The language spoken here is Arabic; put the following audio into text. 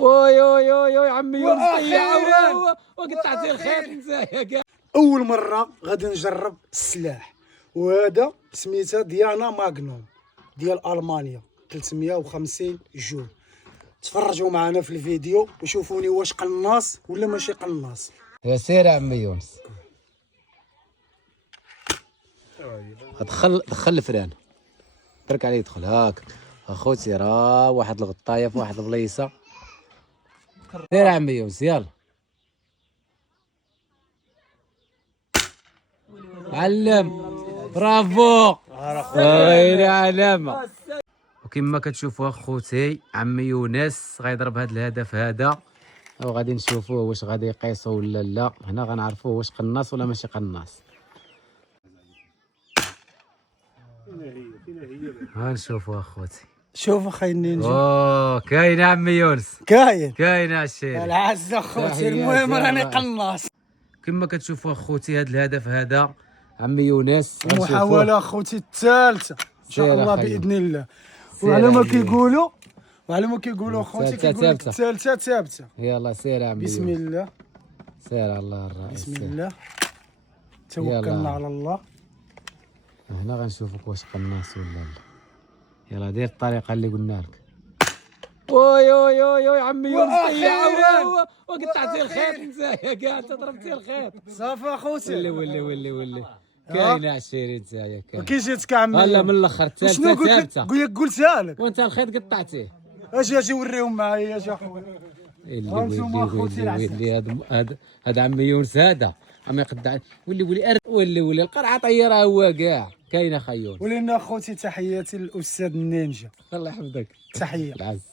وي وي وي وي عمي يونس طيعه وقطعتي الخيط نتايا كاع. اول مره غادي نجرب السلاح، وهذا سميتها ديانا ماغنوم ديال المانيا 350 جول. تفرجوا معنا في الفيديو وشوفوني واش قناص ولا ماشي قناص. يا سير يا عمي يونس، دخل الفران، برك عليه يدخل هاك اخوتي. راه واحد الغطايه في واحد البليصه. سير يا عمي يونس يلا. معلم برافو، غير علامه. وكما كتشوفوا اخوتي عمي يونس غيضرب هذا الهدف هذا، وغادي نشوفوه واش غادي يقيسو ولا لا. هنا غنعرفوه واش قناص ولا ماشي قناص. غنشوفوا اخوتي. شوف اخي النينجا. اوه كاين عمي يونس، كاين الشيري العز اخوتي. المهم راني قناص. كما كتشوفوا اخوتي هذا الهدف هذا عمي يونس. المحاولة اخوتي الثالثة ان شاء الله باذن الله. وعلى ما كيقولوا اخوتي كيقولوا الثالثة ثابتة. يلا سير يا عمي بسم الله. سير الله الرئيس. بسم الله توكلنا على الله. هنا غنشوفوك واش قناص ولا لا. يلا دير الطريقة اللي قلنا لك. وي وي وي وي عمي يونس طيعه وقطعتي الخيط نتايا كاع. انت ضربتي الخيط صافي اخوتي. ولي كاين عشيري نتايا كاين. كي جاتك عمي؟ لا من الاخر الثالثة ثابتة. قلتها لك وانت الخيط قطعتيه. اجي وريهم معايا اجي اخويا. هذا عمي يونس هذا عم يقطع. ولي القرعه طيرها هو كاع. كاين اخي يونس. ولينا اخوتي تحياتي للاستاذ النينجا. الله يحفظك. تحيه العز.